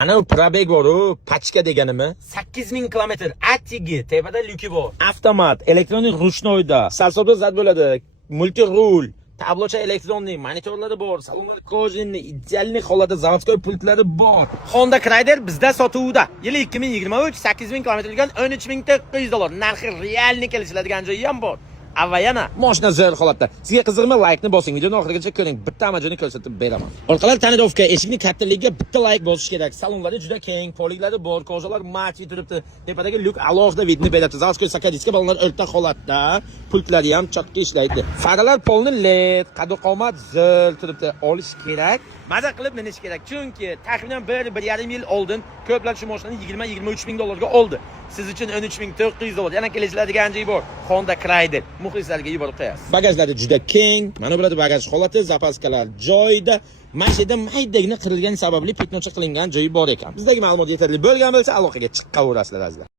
Ana u probeg bor-u, pachka deganimi? 8000 kilometr, atigi, tepada lyuki bor. Avtomat, elektronik ruchnoyda, salsobda zad bo'ladi, multi rul, tablocha elektronli, monitorlari bor, salonlar kojinli, idealniy holatda zavodskoy pultlari bor. Honda Cryder bizda sotuvda. Yili 2023, 8000 kilometr yurgan $13,900. Narxi realni kelishiladigan joyi ham bor. Avvayana Mashina zo'r holatda. Sizga qiziqmi? Like ni bosing, videoni oxirigacha ko'ring. Bitta amajini ko'rsatib beraman. Orqalar tonirovka, eshikni kattaligiga bitta like bosish kerak. Salonlari juda keng, poliklari bor, ko'zalar match turibdi. Tepadagi lyuk alohida vidni beradi. Zavodskoy sakadiska balonlar o'rta holatda, pultlari ham chaqqa ishlaydi. Faralar polni LED, qad-qomat zo'r turibdi. Olish kerak. maza qilib minish kerak. Chunki taxminan 1.5 yil oldin ko'plar shu mashinani 20-23 ming dollarga oldi. Siz uchun $13,900. Yana kelishiladigan joyi bor. Honda Cryder. Muxlislarga yuborib qo'yasiz. Bagajlari juda keng. Mana bularda bagaj holati, zapaskalar joyida. Mashina maydagina qirilgan sababli petnocha qilingan joyi bor ekan. Bizdagi ma'lumot yetarli bo'lgan bo'lsa, aloqaga chiqaverasizlar azizlar.